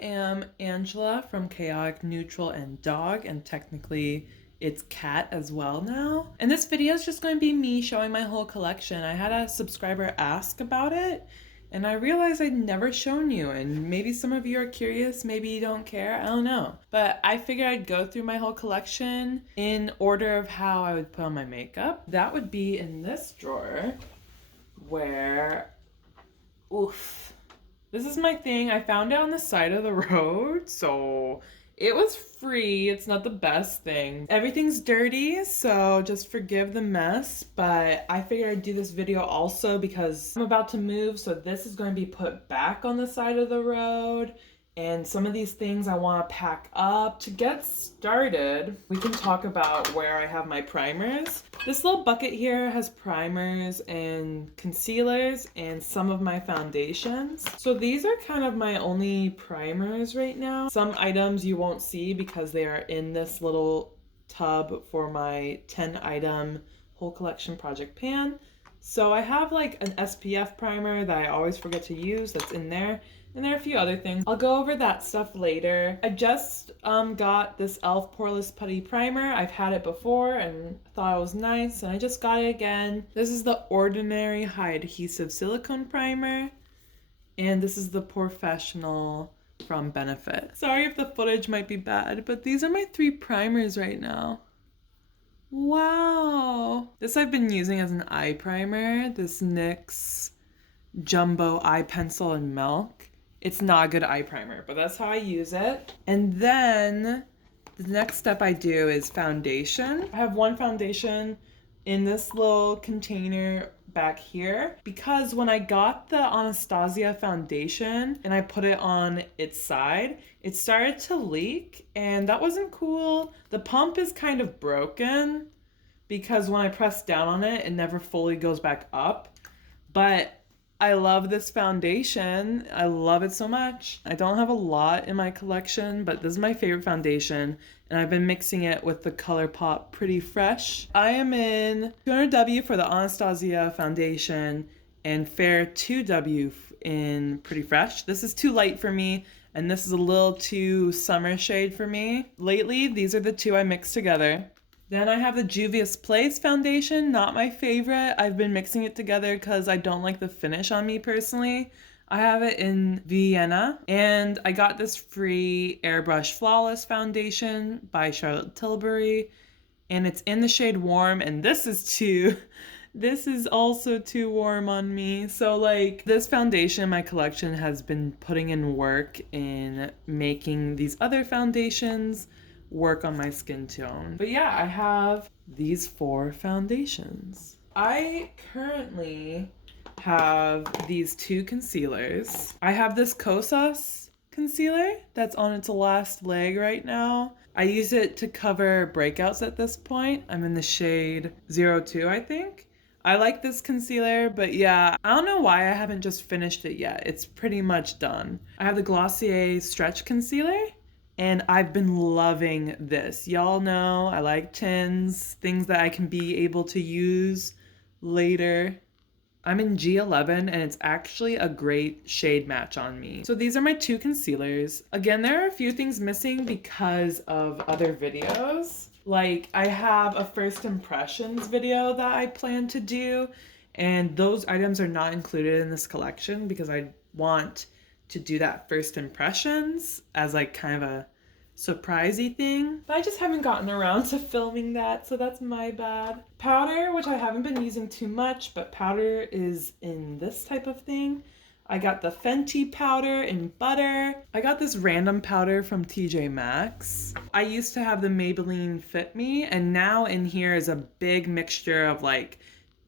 am Angela from Chaotic Neutral and Dog, and technically it's cat as well now. And this video is just going to be me showing my whole collection. I had a subscriber ask about it, and I realized I'd never shown you, and maybe some of you are curious, maybe you don't care, I don't know. But I figured I'd go through my whole collection in order of how I would put on my makeup. That would be in this drawer where, oof. This is my thing. I found it on the side of the road, so it was free. It's not the best thing. Everything's dirty, so just forgive the mess, but I figured I'd do this video also because I'm about to move, so this is going to be put back on the side of the road. And some of these things I want to pack up. To get started, we can talk about where I have my primers. This little bucket here has primers and concealers and some of my foundations. So these are kind of my only primers right now. Some items you won't see because they are in this little tub for my 10 item whole collection project pan. So I have like an SPF primer that I always forget to use that's in there. And there are a few other things. I'll go over that stuff later. I just got this e.l.f. Poreless Putty Primer. I've had it before and thought it was nice, and I just got it again. This is the Ordinary High Adhesive Silicone Primer, and this is the Professional from Benefit. Sorry if the footage might be bad, but these are my 3 primers right now. Wow! This I've been using as an eye primer, this NYX Jumbo Eye Pencil in Milk. It's not a good eye primer, but that's how I use it. And then the next step I do is foundation. I have one foundation in this little container back here because when I got the Anastasia foundation and I put it on its side, it started to leak, and that wasn't cool. The pump is kind of broken because when I press down on it, it never fully goes back up. But I love this foundation. I love it so much. I don't have a lot in my collection, but this is my favorite foundation, and I've been mixing it with the ColourPop Pretty Fresh. I am in 200W for the Anastasia foundation and Fair 2W in Pretty Fresh. This is too light for me, and this is a little too summer shade for me. Lately, these are the two I mixed together. Then I have the Juvia's Place foundation, not my favorite. I've been mixing it together because I don't like the finish on me personally. I have it in Vienna, and I got this free Airbrush Flawless foundation by Charlotte Tilbury, and it's in the shade Warm, and this is also too warm on me. So like, this foundation in my collection has been putting in work in making these other foundations work on my skin tone. But yeah, I have these 4 foundations. I currently have these 2 concealers. I have this Kosas concealer that's on its last leg right now. I use it to cover breakouts at this point. I'm in the shade 02, I think. I like this concealer, but yeah, I don't know why I haven't just finished it yet. It's pretty much done. I have the Glossier Stretch Concealer, and I've been loving this. Y'all know I like tints, things that I can be able to use later. I'm in G11, and it's actually a great shade match on me. So these are my 2 concealers. Again, there are a few things missing because of other videos. Like, I have a first impressions video that I plan to do, and those items are not included in this collection because I want to do that first impressions as like kind of a surprisey thing. But I just haven't gotten around to filming that, so that's my bad. Powder, which I haven't been using too much, but powder is in this type of thing. I got the Fenty powder in Butter. I got this random powder from TJ Maxx. I used to have the Maybelline Fit Me, and now in here is a big mixture of like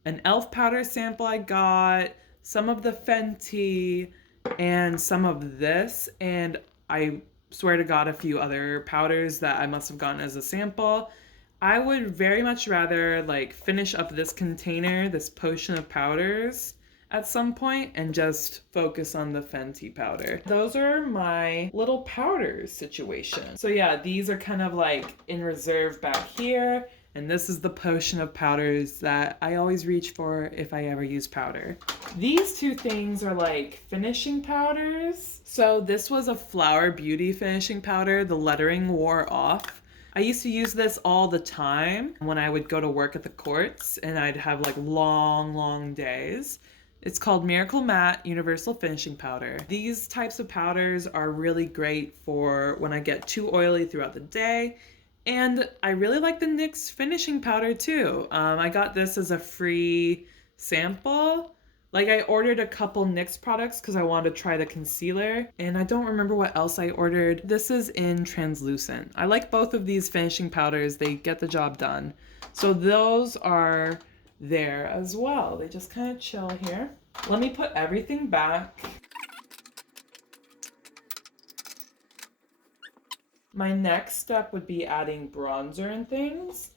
an e.l.f. powder sample I got, some of the Fenty, and some of this, and I swear to God a few other powders that I must have gotten as a sample. I would very much rather like finish up this container, this potion of powders at some point, and just focus on the Fenty powder. Those are my little powders situation. So yeah, these are kind of like in reserve back here. And this is the potion of powders that I always reach for if I ever use powder. These two things are like finishing powders. So this was a Flower Beauty finishing powder. The lettering wore off. I used to use this all the time when I would go to work at the courts and I'd have like long days. It's called Miracle Matte Universal Finishing Powder. These types of powders are really great for when I get too oily throughout the day. And I really like the NYX finishing powder too. I got this as a free sample. Like I ordered a couple NYX products because I wanted to try the concealer, and I don't remember what else I ordered. This is in translucent. I like both of these finishing powders. They get the job done. So those are there as well. They just kind of chill here. Let me put everything back. My next step would be adding bronzer and things.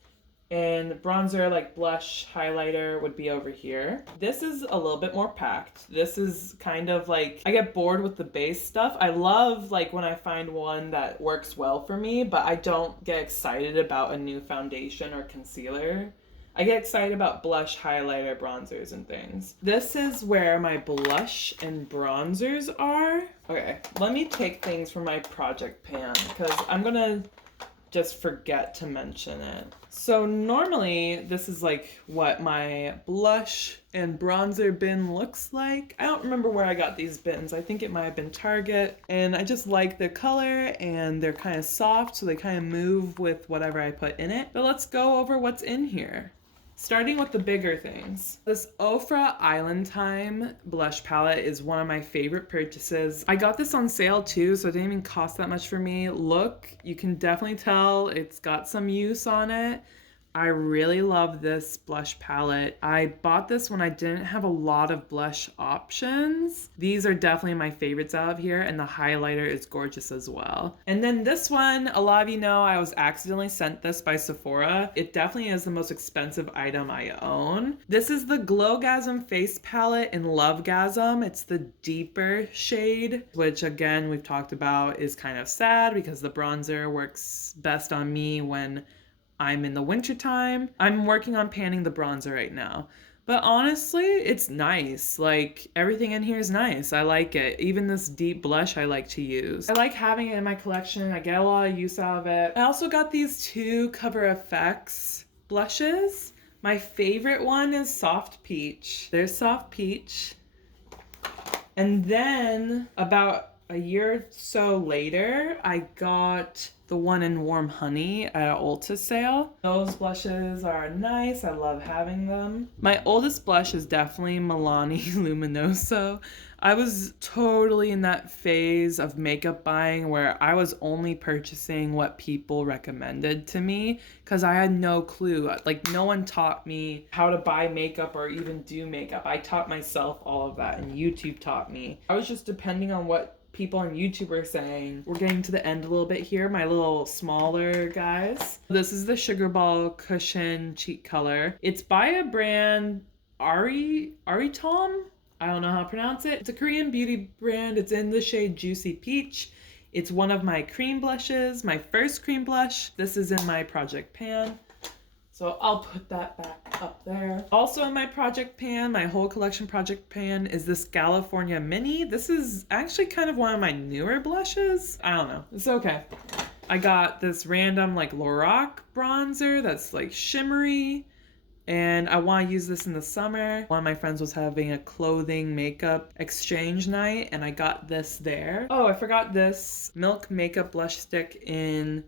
And bronzer, like blush, highlighter would be over here. This is a little bit more packed. This is kind of like, I get bored with the base stuff. I love like when I find one that works well for me, but I don't get excited about a new foundation or concealer. I get excited about blush, highlighter, bronzers, and things. This is where my blush and bronzers are. Okay, let me take things from my project pan because I'm gonna just forget to mention it. So normally this is like what my blush and bronzer bin looks like. I don't remember where I got these bins. I think it might have been Target. And I just like the color and they're kind of soft, so they kind of move with whatever I put in it. But let's go over what's in here. Starting with the bigger things. This Ofra Island Time blush palette is one of my favorite purchases. I got this on sale too, so it didn't even cost that much for me. Look, you can definitely tell it's got some use on it. I really love this blush palette. I bought this when I didn't have a lot of blush options. These are definitely my favorites out of here, and the highlighter is gorgeous as well. And then this one, a lot of you know I was accidentally sent this by Sephora. It definitely is the most expensive item I own. This is the Glowgasm face palette in Lovegasm. It's the deeper shade, which again we've talked about is kind of sad because the bronzer works best on me when I'm in the wintertime. I'm working on panning the bronzer right now. But honestly, it's nice. Like, everything in here is nice. I like it. Even this deep blush I like to use. I like having it in my collection. I get a lot of use out of it. I also got these two Cover FX blushes. My favorite one is Soft Peach. There's Soft Peach. And then about a year or so later, I got the one in Warm Honey at an Ulta sale. Those blushes are nice. I love having them. My oldest blush is definitely Milani Luminoso. I was totally in that phase of makeup buying where I was only purchasing what people recommended to me because I had no clue. Like, no one taught me how to buy makeup or even do makeup. I taught myself all of that, and YouTube taught me. I was just depending on what people on YouTube are saying. We're getting to the end a little bit here, my little smaller guys. This is the Sugar Ball Cushion Cheek Color. It's by a brand, Aritom? I don't know how to pronounce it. It's a Korean beauty brand. It's in the shade Juicy Peach. It's one of my cream blushes, my first cream blush. This is in my project pan. So I'll put that back up there. Also in my project pan, my whole collection project pan, is this California Mini. This is actually kind of one of my newer blushes. I don't know. It's okay. I got this random like Lorac bronzer that's like shimmery. And I want to use this in the summer. One of my friends was having a clothing makeup exchange night, and I got this there. Oh, I forgot this Milk Makeup Blush Stick in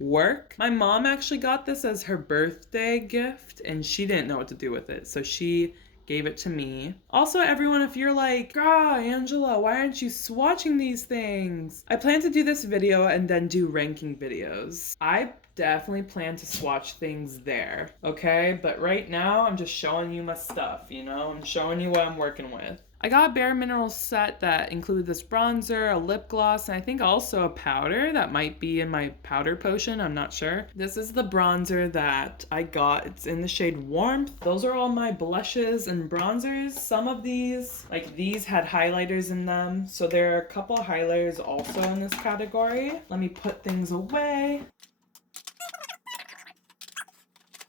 Work. My mom actually got this as her birthday gift, and she didn't know what to do with it, so she gave it to me. Also, everyone, if you're like, ah, Angela, why aren't you swatching these things? I plan to do this video and then do ranking videos. I definitely plan to swatch things there, okay? But right now, I'm just showing you my stuff, you know? I'm showing you what I'm working with. I got a Bare Minerals set that included this bronzer, a lip gloss, and I think also a powder that might be in my powder potion, I'm not sure. This is the bronzer that I got. It's in the shade Warmth. Those are all my blushes and bronzers. Some of these, like these, had highlighters in them, so there are a couple highlighters also in this category. Let me put things away.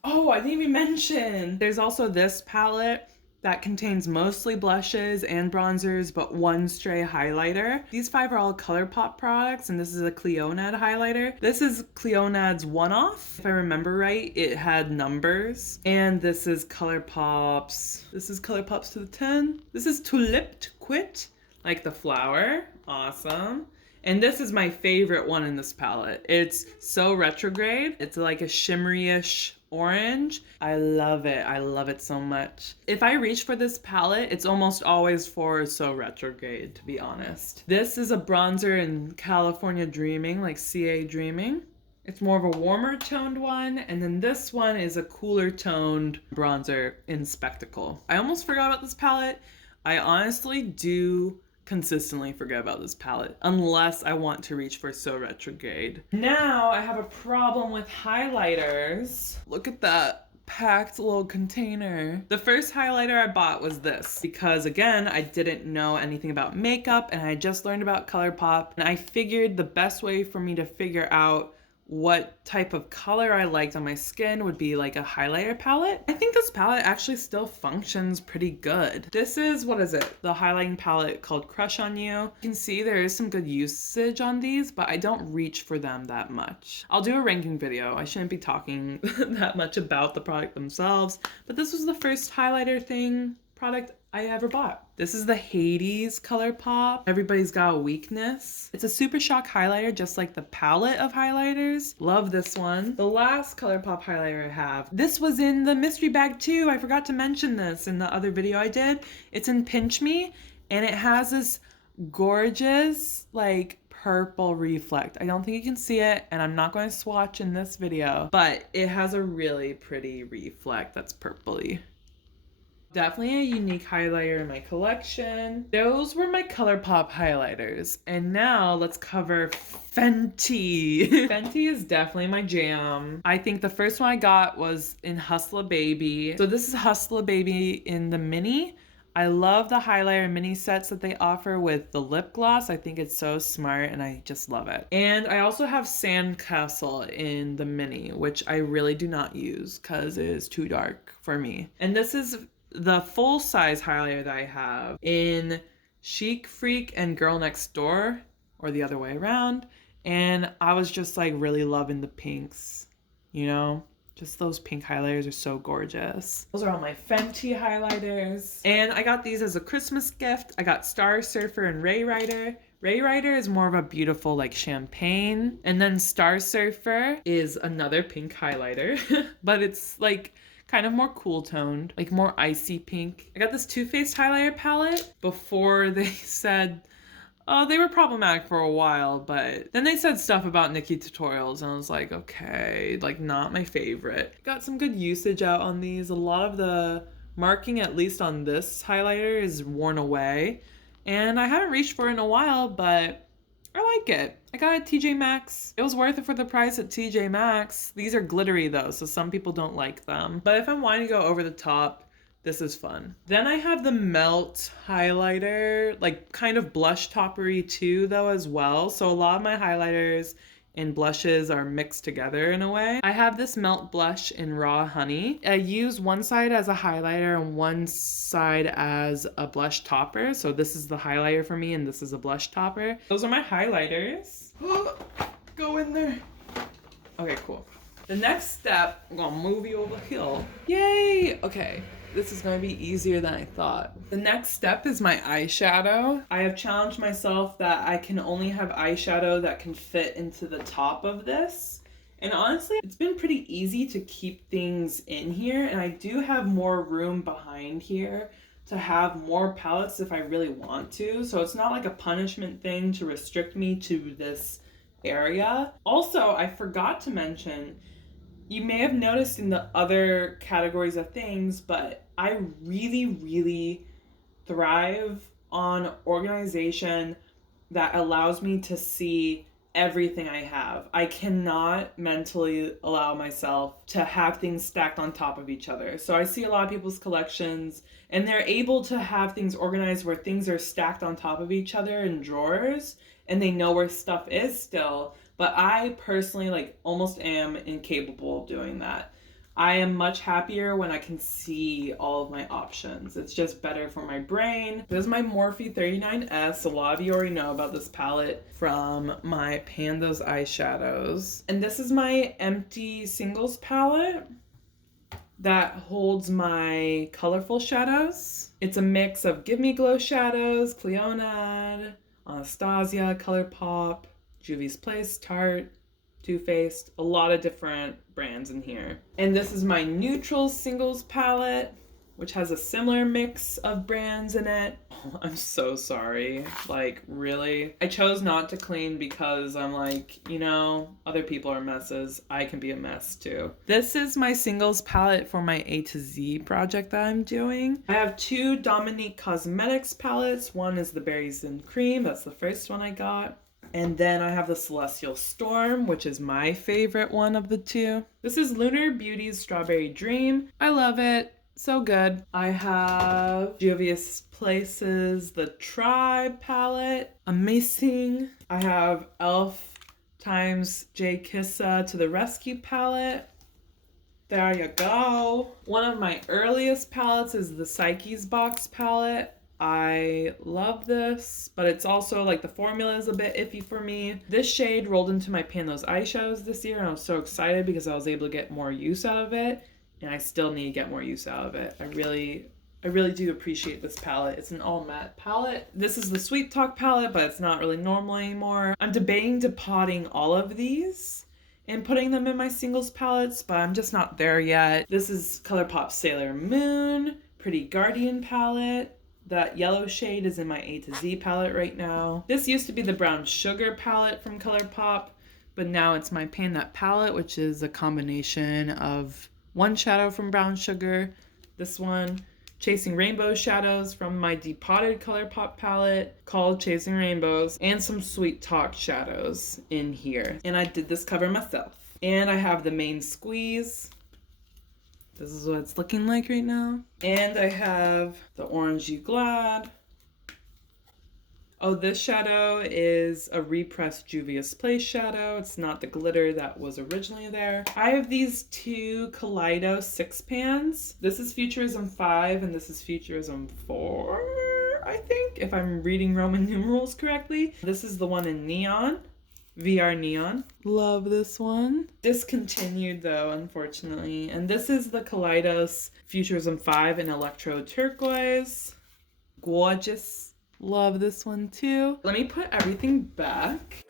Oh, I didn't even mention. There's also this palette that contains mostly blushes and bronzers, but one stray highlighter. These 5 are all ColourPop products, and this is a Cleonad highlighter. This is Cleonad's one-off. If I remember right, it had numbers. And this is ColourPop's. This is ColourPop's to the 10. This is Tulipt Quit, like the flower. Awesome. And this is my favorite one in this palette. It's so retrograde. It's like a shimmery-ish orange. I love it. I love it so much. If I reach for this palette, it's almost always for So Retrograde, to be honest. This is a bronzer in California Dreaming, like CA Dreaming. It's more of a warmer toned one, and then this one is a cooler toned bronzer in Spectacle. I almost forgot about this palette. I honestly do consistently forget about this palette unless I want to reach for So Retrograde. Now I have a problem with highlighters. Look at that packed little container. The first highlighter I bought was this because, again, I didn't know anything about makeup and I just learned about ColourPop, and I figured the best way for me to figure out what type of color I liked on my skin would be like a highlighter palette. I think this palette actually still functions pretty good. This is, what is it? The highlighting palette called Crush on You. You can see there is some good usage on these, but I don't reach for them that much. I'll do a ranking video. I shouldn't be talking that much about the product themselves, but this was the first highlighter product I ever bought. This is the Hades ColourPop. Everybody's got a weakness. It's a super shock highlighter, just like the palette of highlighters. Love this one. The last ColourPop highlighter I have. This was in the mystery bag too. I forgot to mention this in the other video I did. It's in Pinch Me, and it has this gorgeous, like, purple reflect. I don't think you can see it, and I'm not going to swatch in this video, but it has a really pretty reflect that's purpley. Definitely a unique highlighter in my collection. Those were my ColourPop highlighters. And now let's cover Fenty. Fenty is definitely my jam. I think the first one I got was in Hustla Baby. So this is Hustla Baby in the mini. I love the highlighter mini sets that they offer with the lip gloss. I think it's so smart and I just love it. And I also have Sandcastle in the mini, which I really do not use because it is too dark for me. And this is the full size highlighter that I have in Chic Freak and Girl Next Door, or the other way around. And I was just like really loving the pinks, you know? Just those pink highlighters are so gorgeous. Those are all my Fenty highlighters. And I got these as a Christmas gift. I got Star Surfer and Ray Rider. Ray Rider is more of a beautiful like champagne. And then Star Surfer is another pink highlighter, but it's like kind of more cool toned, like more icy pink. I got this Too Faced highlighter palette before they said, oh, they were problematic for a while, but then they said stuff about Nikkie tutorials and I was like, okay, like not my favorite. Got some good usage out on these. A lot of the marking, at least on this highlighter, is worn away. And I haven't reached for it in a while, but I like it. I got it at TJ Maxx. It was worth it for the price at TJ Maxx. These are glittery though, so some people don't like them. But if I'm wanting to go over the top, this is fun. Then I have the Melt highlighter, like kind of blush toppery too though as well. So a lot of my highlighters and blushes are mixed together in a way. I have this Melt blush in Raw Honey. I use one side as a highlighter and one side as a blush topper. So this is the highlighter for me and this is a blush topper. Those are my highlighters. Go in there. Okay, cool. The next step, I'm gonna move you over here. Yay! Okay. This is going to be easier than I thought. The next step is my eyeshadow. I have challenged myself that I can only have eyeshadow that can fit into the top of this. And honestly, it's been pretty easy to keep things in here. And I do have more room behind here to have more palettes if I really want to. So it's not like a punishment thing to restrict me to this area. Also, I forgot to mention, you may have noticed in the other categories of things, but I really, really thrive on organization that allows me to see everything I have. I cannot mentally allow myself to have things stacked on top of each other. So I see a lot of people's collections and they're able to have things organized where things are stacked on top of each other in drawers and they know where stuff is still. But I personally like almost am incapable of doing that. I am much happier when I can see all of my options. It's just better for my brain. This is my Morphe 39S. A lot of you already know about this palette from my Pandas eyeshadows. And this is my empty singles palette that holds my colorful shadows. It's a mix of Give Me Glow shadows, Cleonad, Anastasia, ColourPop, Juvia's Place, Tarte, Too Faced, a lot of different brands in here. And this is my neutral singles palette, which has a similar mix of brands in it. Oh, I'm so sorry. Like, really? I chose not to clean because I'm like, you know, other people are messes. I can be a mess too. This is my singles palette for my A to Z project that I'm doing. I have two Dominique Cosmetics palettes. One is the Berries and Cream. That's the first one I got. And then I have the Celestial Storm, which is my favorite one of the two. This is Lunar Beauty's Strawberry Dream. I love it. So good. I have Juvia's Place's The Tribe palette. Amazing. I have e.l.f. times J. Kissa to the Rescue palette. There you go. One of my earliest palettes is the Psyche's Box palette. I love this, but it's also like the formula is a bit iffy for me. This shade rolled into my Pandas eyeshadows this year, and I was so excited because I was able to get more use out of it, and I still need to get more use out of it. I really do appreciate this palette. It's an all matte palette. This is the Sweet Talk palette, but it's not really normal anymore. I'm debating depotting all of these and putting them in my singles palettes, but I'm just not there yet. This is ColourPop Sailor Moon, Pretty Guardian palette. That yellow shade is in my A to Z palette right now. This used to be the Brown Sugar palette from ColourPop, but now it's my Pan That palette, which is a combination of one shadow from Brown Sugar, this one, Chasing Rainbow shadows from my depotted ColourPop palette called Chasing Rainbows, and some Sweet Talk shadows in here. And I did this cover myself. And I have the main squeeze. This is what it's looking like right now. And I have the Orange You Glad. Oh, this shadow is a repressed Juvia's Place shadow. It's not the glitter that was originally there. I have these two Kaleido 6-pans. This is Futurism 5 and this is Futurism 4, I think, if I'm reading Roman numerals correctly. This is the one in Neon. VR Neon. Love this one. Discontinued though, unfortunately. And this is the Kaleidos Futurism 5 in Electro Turquoise. Gorgeous. Love this one too. Let me put everything back.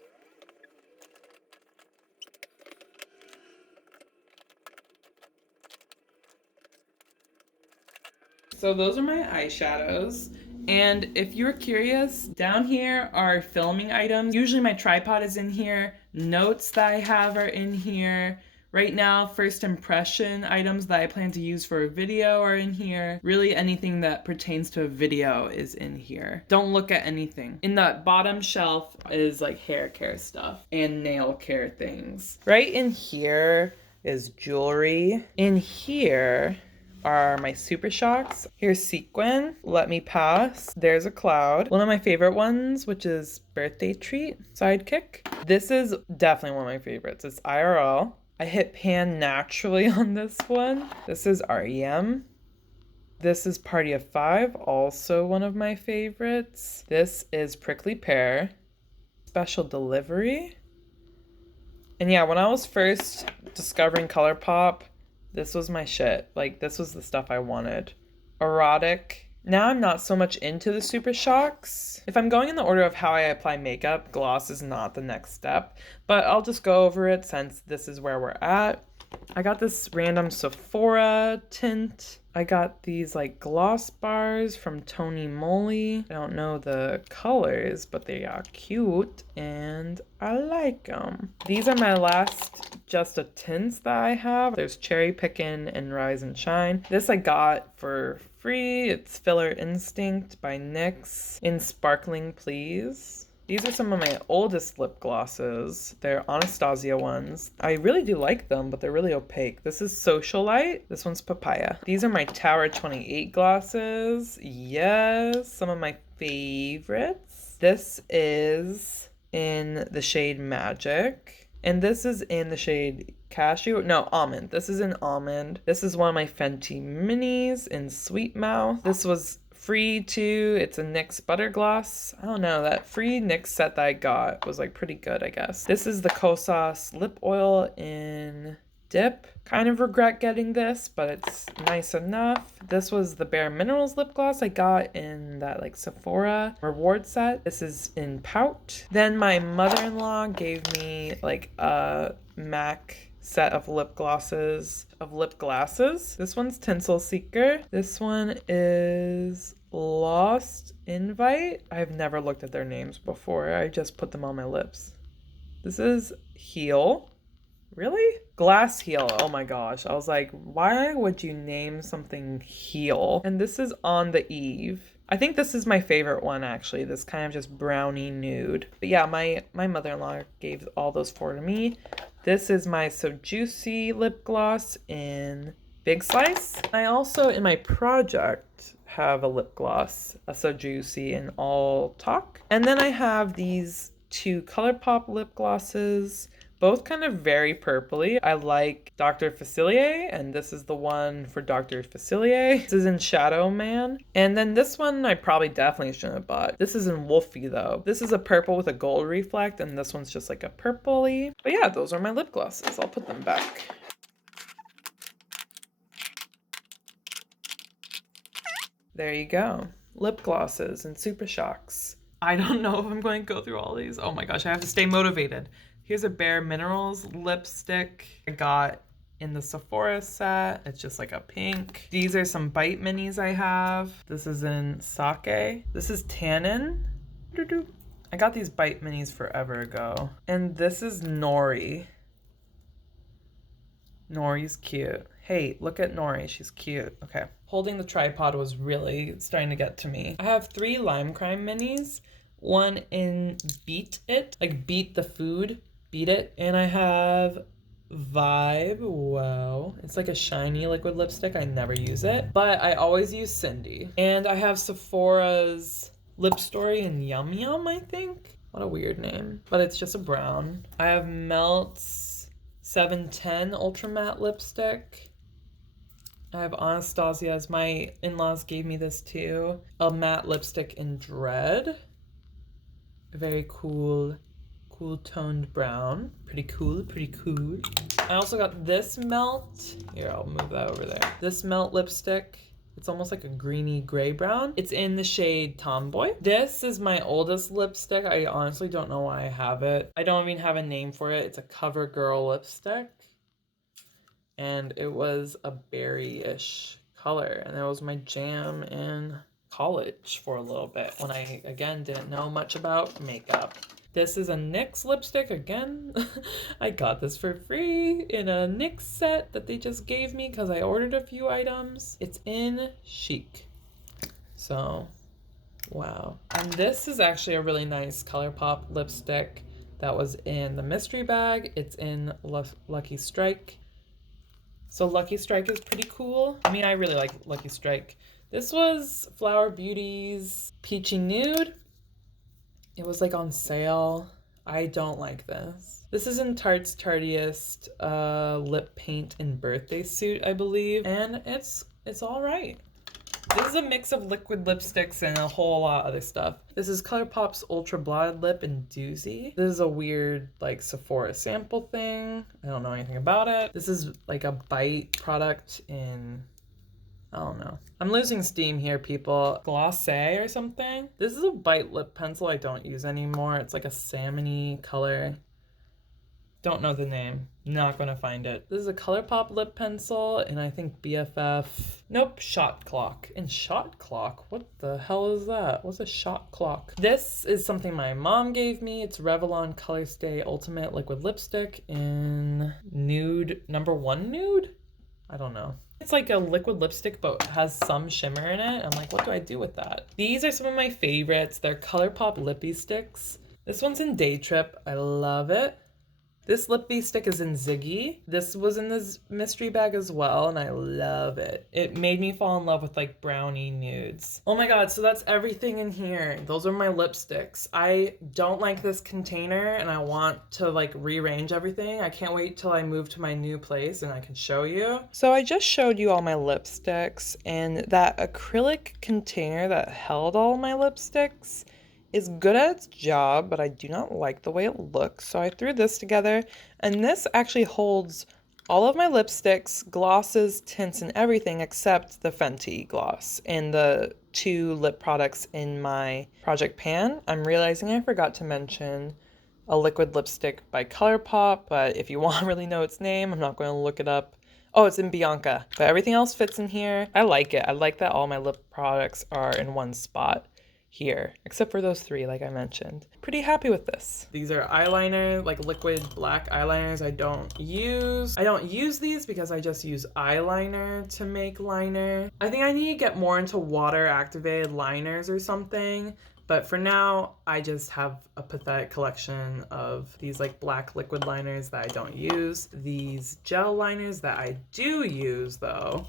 So those are my eyeshadows. And if you're curious, down here are filming items. Usually my tripod is in here. Notes that I have are in here. Right now, first impression items that I plan to use for a video are in here. Really anything that pertains to a video is in here. Don't look at anything. In that bottom shelf is like hair care stuff and nail care things. Right in here is jewelry. In here are my Super Shocks. Here's Sequin, Let Me Pass. There's a cloud. One of my favorite ones, which is Birthday Treat, Sidekick. This is definitely one of my favorites. It's IRL. I hit pan naturally on this one. This is REM. This is Party of Five, also one of my favorites. This is Prickly Pear, Special Delivery. And yeah, when I was first discovering ColourPop, this was my shit. Like, this was the stuff I wanted. Erotic. Now I'm not so much into the Super Shocks. If I'm going in the order of how I apply makeup, gloss is not the next step. But I'll just go over it since this is where we're at. I got this random Sephora tint. I got these like gloss bars from Tony Moly. I don't know the colors, but they are cute and I like them. These are my last just a tints that I have. There's Cherry Pickin' and Rise and Shine. This I got for free. It's Filler Instinct by NYX in Sparkling Please. These are some of my oldest lip glosses. They're Anastasia ones. I really do like them, but they're really opaque. This is Socialite. This one's Papaya. These are my Tower 28 glosses. Yes, some of my favorites. This is in the shade Magic. And this is in the shade cashew. No, almond. This is in almond. This is one of my Fenty minis in Sweet Mouth. This was free too. It's a NYX butter gloss. I don't know, that free NYX set that I got was like pretty good, I guess. This is the Kosas lip oil in Dip. Kind of regret getting this, but it's nice enough. This was the Bare Minerals lip gloss I got in that like Sephora reward set. This is in Pout. Then my mother-in-law gave me like a MAC set of lip glasses. This one's Tinsel Seeker. This one is Lost Invite. I've never looked at their names before. I just put them on my lips. This is Heal. Really? Glass Heel. Oh my gosh. I was like, why would you name something Heel? And this is On the Eve. I think this is my favorite one, actually. This kind of just brownie nude. But yeah, my mother-in-law gave all those four to me. This is my So Juicy lip gloss in Big Slice. I also, in my project, have a lip gloss, a So Juicy in All Talk. And then I have these two ColourPop lip glosses, both kind of very purpley. I like Dr. Facilier, and this is the one for Dr. Facilier. This is in Shadow Man. And then this one I probably definitely shouldn't have bought. This is in Wolfie though. This is a purple with a gold reflect, and this one's just like a purpley. But yeah, those are my lip glosses. I'll put them back. There you go. Lip glosses and Super Shocks. I don't know if I'm going to go through all these. Oh my gosh, I have to stay motivated. Here's a Bare Minerals lipstick I got in the Sephora set. It's just like a pink. These are some Bite minis I have. This is in Sake. This is Tannin. I got these Bite minis forever ago. And this is Nori. Nori's cute. Hey, look at Nori. She's cute. Okay. Holding the tripod was really starting to get to me. I have 3 Lime Crime minis. One in Beat It, like beat the food, beat it. And I have Vibe. Wow. It's like a shiny liquid lipstick. I never use it, but I always use Cindy. And I have Sephora's Lip Story in Yum Yum, I think. What a weird name, but it's just a brown. I have Melt's 710 Ultra Matte lipstick. I have Anastasia's, my in-laws gave me this too. A matte lipstick in Dread. Very cool toned brown. Pretty cool. I also got this Melt. Here, I'll move that over there. This Melt lipstick. It's almost like a greeny gray brown. It's in the shade Tomboy. This is my oldest lipstick. I honestly don't know why I have it. I don't even have a name for it. It's a CoverGirl lipstick. And it was a berry-ish color. And that was my jam in college for a little bit when I, again, didn't know much about makeup. This is a NYX lipstick again. I got this for free in a NYX set that they just gave me because I ordered a few items. It's in Chic. So, wow. And this is actually a really nice ColourPop lipstick that was in the mystery bag. It's in Lucky Strike. So Lucky Strike is pretty cool. I mean, I really like Lucky Strike. This was Flower Beauty's Peachy Nude. It was like on sale. I don't like this. This is in Tarte's Tardiest lip paint in Birthday Suit, I believe. And it's all right. This is a mix of liquid lipsticks and a whole lot of other stuff. This is ColourPop's Ultra Blotted Lip in Doozy. This is a weird like Sephora sample thing. I don't know anything about it. This is like a Bite product in, I don't know. I'm losing steam here, people. Glossé or something. This is a Bite lip pencil I don't use anymore. It's like a salmon-y color. Don't know the name. Not gonna find it. This is a ColourPop lip pencil, and I think BFF. Nope, Shot Clock. And Shot Clock? What the hell is that? What's a Shot Clock? This is something my mom gave me. It's Revlon Color Stay Ultimate Liquid Lipstick in Nude, #1 Nude? I don't know. It's like a liquid lipstick, but has some shimmer in it. I'm like, what do I do with that? These are some of my favorites. They're ColourPop Lippy Sticks. This one's in Day Trip. I love it. This lippy stick is in Ziggy. This was in this mystery bag as well, and I love it. It made me fall in love with like brownie nudes. Oh my god, so that's everything in here. Those are my lipsticks. I don't like this container, and I want to like rearrange everything. I can't wait till I move to my new place and I can show you. So I just showed you all my lipsticks, and that acrylic container that held all my lipsticks is good at its job, but I do not like the way it looks. So I threw this together, and this actually holds all of my lipsticks, glosses, tints, and everything except the Fenty gloss and the 2 lip products in my project pan. I'm realizing I forgot to mention a liquid lipstick by ColourPop, but if you want to really know its name, I'm not going to look it up. Oh, it's in Bianca, but everything else fits in here. I like it. I like that all my lip products are in one spot here, except for those 3 like I mentioned. Pretty happy with this. These are eyeliner, like liquid black eyeliners I don't use. I don't use these because I just use eyeliner to make liner. I think I need to get more into water activated liners or something, but for now I just have a pathetic collection of these like black liquid liners that I don't use. These gel liners that I do use though.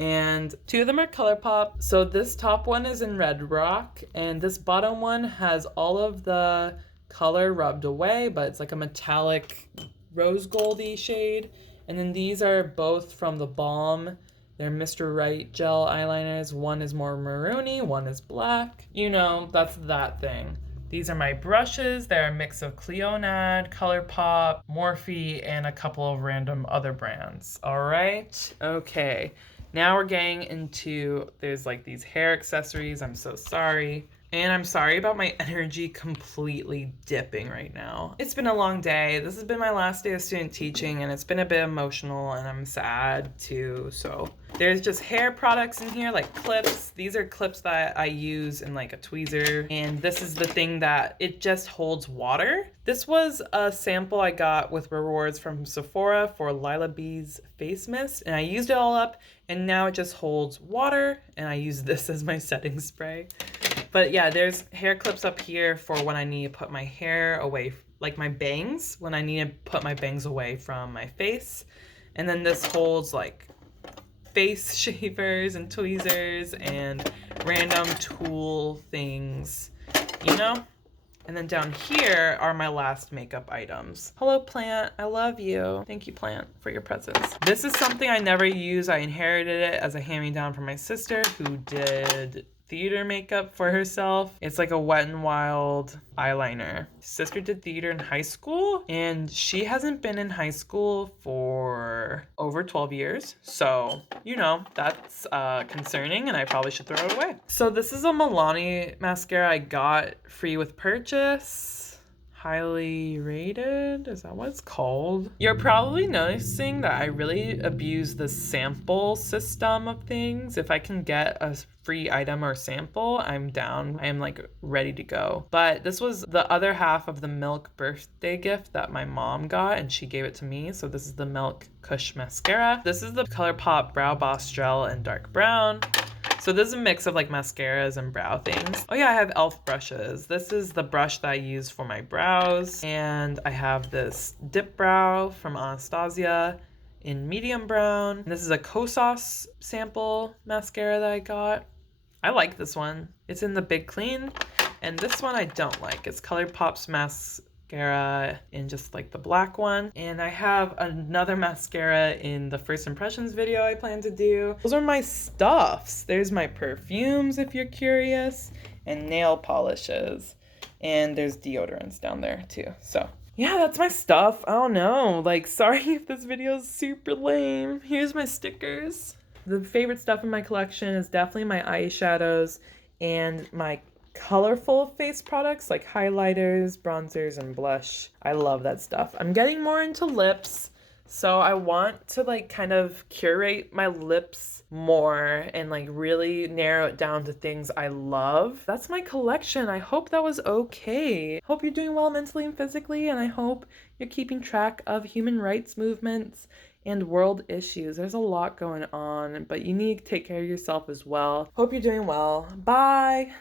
And 2 of them are ColourPop. So this top one is in Red Rock, and this bottom one has all of the color rubbed away, but it's like a metallic rose goldy shade. And then these are both from the Balm. They're Mr. Right gel eyeliners. One is more maroony, one is black. You know, that's that thing. These are my brushes. They're a mix of Cleonad, ColourPop, Morphe, and a couple of random other brands. All right, okay. Now we're getting into, there's like these hair accessories. I'm so sorry. And I'm sorry about my energy completely dipping right now. It's been a long day. This has been my last day of student teaching, and it's been a bit emotional, and I'm sad too. So there's just hair products in here, like clips. These are clips that I use in like a tweezer. And this is the thing that it just holds water. This was a sample I got with rewards from Sephora for Lila B's face mist, and I used it all up, and now it just holds water, and I use this as my setting spray. But yeah, there's hair clips up here for when I need to put my hair away, like my bangs, when I need to put my bangs away from my face. And then this holds like face shavers and tweezers and random tool things, you know? And then down here are my last makeup items. Hello, plant. I love you. Thank you, plant, for your presence. This is something I never use. I inherited it as a hand-me-down from my sister who did theater makeup for herself. It's like a Wet n Wild eyeliner. Sister did theater in high school, and she hasn't been in high school for over 12 years. So, you know, that's concerning, and I probably should throw it away. So this is a Milani mascara I got free with purchase. Highly rated, is that what it's called? You're probably noticing that I really abuse the sample system of things. If I can get a free item or sample, I'm down. I am like ready to go. But this was the other half of the Milk birthday gift that my mom got, and she gave it to me. So this is the Milk Kush mascara. This is the ColourPop Brow Boss Gel in dark brown. So this is a mix of like mascaras and brow things. Oh yeah, I have e.l.f. brushes. This is the brush that I use for my brows. And I have this Dip Brow from Anastasia in medium brown. And this is a Kosas sample mascara that I got. I like this one. It's in the Big Clean. And this one I don't like. It's ColourPop's mascara in just like the black one. And I have another mascara in the first impressions video I plan to do. Those are my stuffs. There's my perfumes if you're curious, and nail polishes. And there's deodorants down there too. So yeah, that's my stuff. I don't know. Like, sorry if this video is super lame. Here's my stickers. The favorite stuff in my collection is definitely my eyeshadows and my colorful face products like highlighters, bronzers, and blush. I love that stuff. I'm getting more into lips, so I want to like kind of curate my lips more and like really narrow it down to things I love. That's my collection. I hope that was okay. Hope you're doing well mentally and physically, and I hope you're keeping track of human rights movements and world issues. There's a lot going on, but you need to take care of yourself as well. Hope you're doing well. Bye!